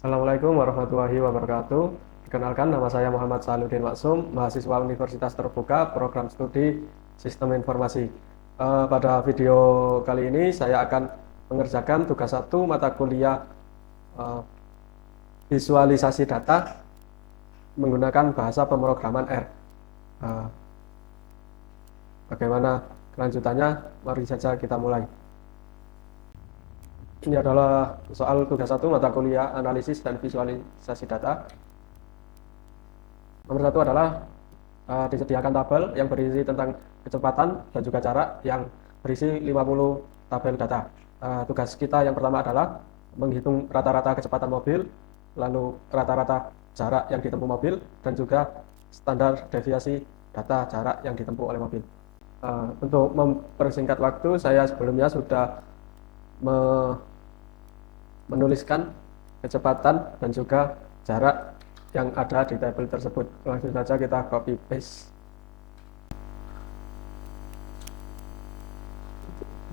Assalamualaikum warahmatullahi wabarakatuh. Perkenalkan, nama saya Muhammad Saluddin Maksum, mahasiswa Universitas Terbuka, Program Studi Sistem Informasi. Pada video kali ini saya akan mengerjakan tugas 1 mata kuliah eh, visualisasi data menggunakan bahasa pemrograman R. Eh, Bagaimana kelanjutannya? Mari saja kita mulai. Ini adalah soal tugas 1 mata kuliah analisis dan visualisasi data. Nomor 1 adalah disediakan tabel yang berisi tentang kecepatan dan juga jarak yang berisi 50 tabel data. Tugas kita yang pertama adalah menghitung rata-rata kecepatan mobil, lalu rata-rata jarak yang ditempuh mobil, dan juga standar deviasi data jarak yang ditempuh oleh mobil. Untuk mempersingkat waktu, saya sebelumnya sudah menuliskan kecepatan dan juga jarak yang ada di tabel tersebut. Langsung saja kita copy paste.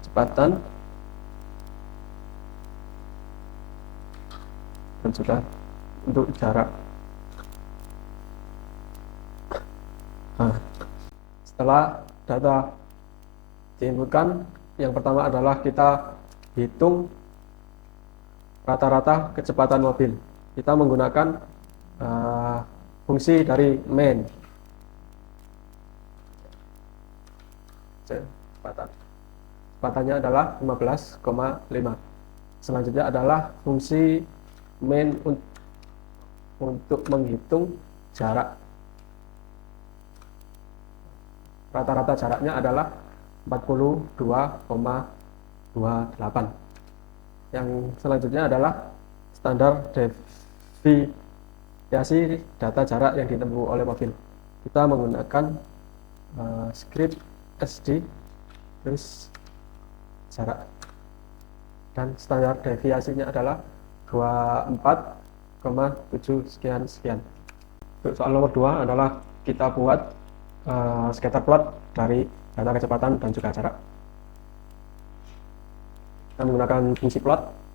Kecepatan dan juga untuk jarak. Setelah data diinputkan, yang pertama adalah kita hitung rata-rata kecepatan mobil. Kita menggunakan fungsi dari main. Kecepatannya adalah 15,5. Selanjutnya adalah fungsi main untuk menghitung jarak. Rata-rata jaraknya adalah 42,28. Yang selanjutnya adalah standar deviasi data jarak yang ditempuh oleh mobil. Kita menggunakan script SD terus jarak, dan standar deviasinya adalah 24,7 sekian sekian. Untuk soal nomor 2 adalah kita buat scatter plot dari data kecepatan dan juga jarak. Kita menggunakan fungsi plot.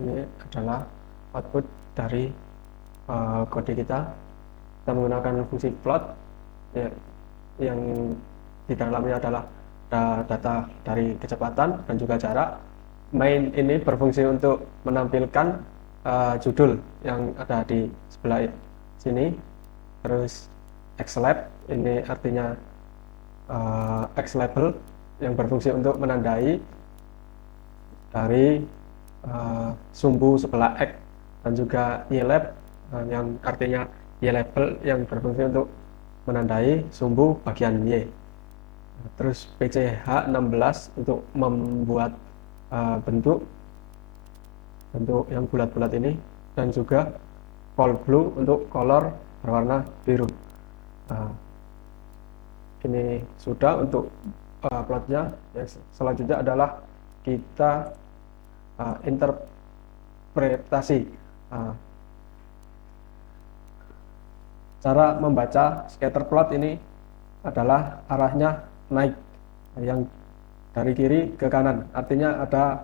Ini adalah output dari kode kita. Kita menggunakan fungsi plot yang di dalamnya adalah data dari kecepatan dan juga jarak. Main ini berfungsi untuk menampilkan judul yang ada di sebelah sini. Terus xlab ini artinya xlabel yang berfungsi untuk menandai dari sumbu sebelah X, dan juga ylab yang artinya ylabel yang berfungsi untuk menandai sumbu bagian Y. Terus PCH16 untuk membuat bentuk yang bulat-bulat ini, dan juga col blue untuk color berwarna biru. Ini sudah untuk plotnya. Selanjutnya adalah kita interpretasi. Cara membaca scatter plot ini adalah arahnya naik, yang dari kiri ke kanan, artinya ada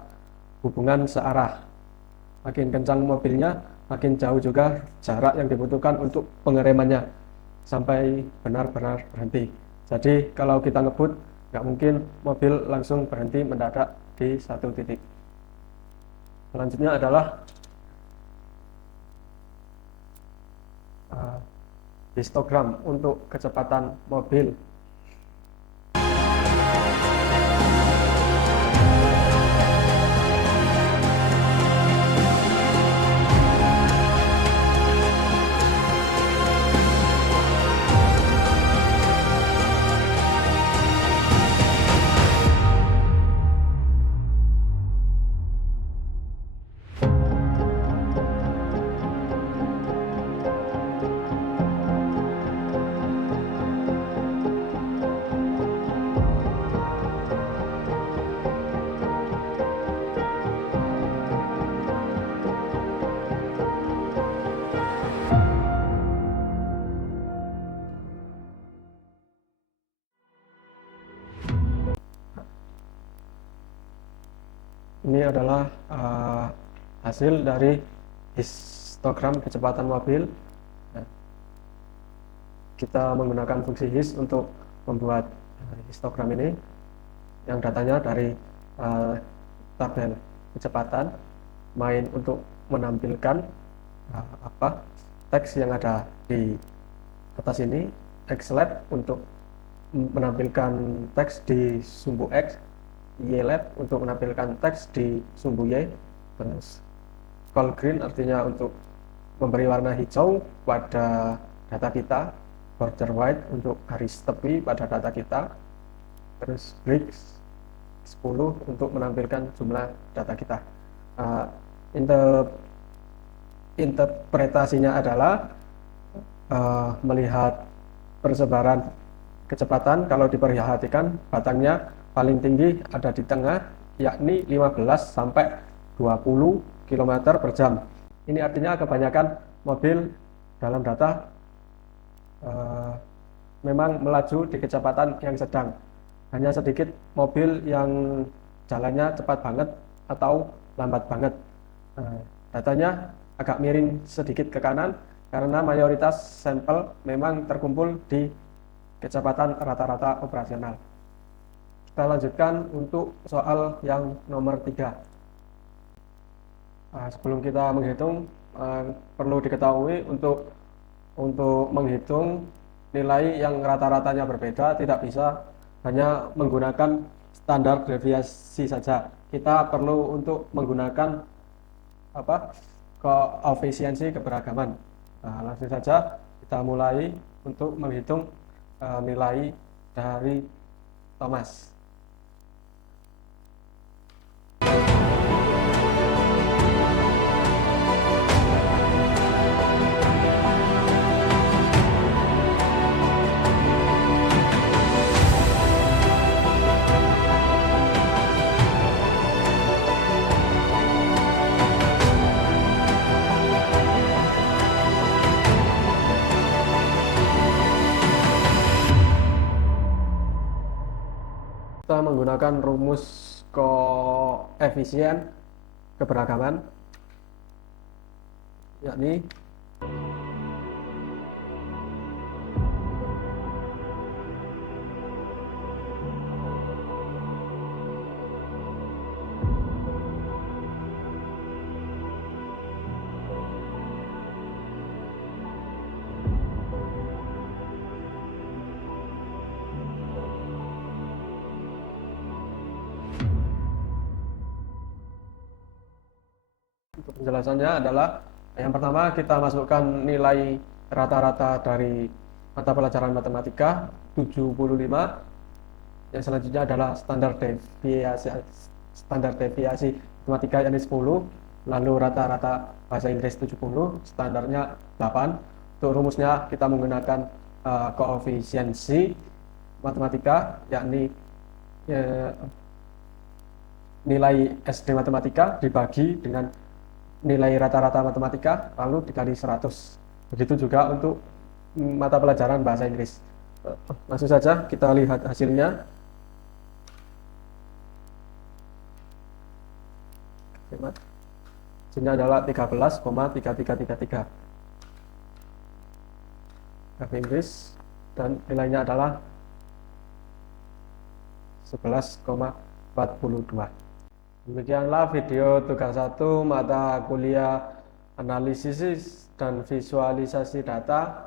hubungan searah. Makin kencang mobilnya, makin jauh juga jarak yang dibutuhkan untuk pengeremannya sampai benar-benar berhenti. Jadi kalau kita ngebut, nggak mungkin mobil langsung berhenti mendadak di satu titik. Selanjutnya adalah histogram untuk kecepatan mobil. Ini adalah hasil dari histogram kecepatan mobil. Nah, kita menggunakan fungsi his untuk membuat histogram ini, yang datanya dari tabel kecepatan, main untuk menampilkan teks yang ada di atas ini, xlab untuk menampilkan teks di sumbu X, ylab untuk menampilkan teks di sumbu Y, terus call green artinya untuk memberi warna hijau pada data kita, border white untuk garis tepi pada data kita, terus break 10 untuk menampilkan jumlah data kita. Interpretasinya adalah melihat persebaran kecepatan. Kalau diperhatikan, batangnya paling tinggi ada di tengah, yakni 15 sampai 20 km per jam. Ini artinya kebanyakan mobil dalam data memang melaju di kecepatan yang sedang. Hanya sedikit mobil yang jalannya cepat banget atau lambat banget. Datanya agak miring sedikit ke kanan karena mayoritas sampel memang terkumpul di kecepatan rata-rata operasional. Kita lanjutkan untuk soal yang nomor 3. Sebelum kita menghitung, perlu diketahui untuk menghitung nilai yang rata-ratanya berbeda tidak bisa hanya menggunakan standar deviasi saja. Kita perlu untuk menggunakan koefisiensi keberagaman. Langsung saja kita mulai untuk menghitung nilai dari Thomas. Kita menggunakan rumus koefisien keberagaman, yakni untuk penjelasannya adalah yang pertama kita masukkan nilai rata-rata dari mata pelajaran matematika 75. Yang selanjutnya adalah standar deviasi matematika yakni 10, lalu rata-rata bahasa Inggris 70, standarnya 8. Untuk rumusnya kita menggunakan koefisiensi matematika, yakni nilai SD matematika dibagi dengan nilai rata-rata matematika lalu dikali 100. Begitu juga untuk mata pelajaran bahasa Inggris. Langsung saja kita lihat hasilnya. Hasilnya adalah 13,3333 bahasa Inggris dan nilainya adalah 11,42. Demikianlah video tugas 1 mata kuliah analisis dan visualisasi data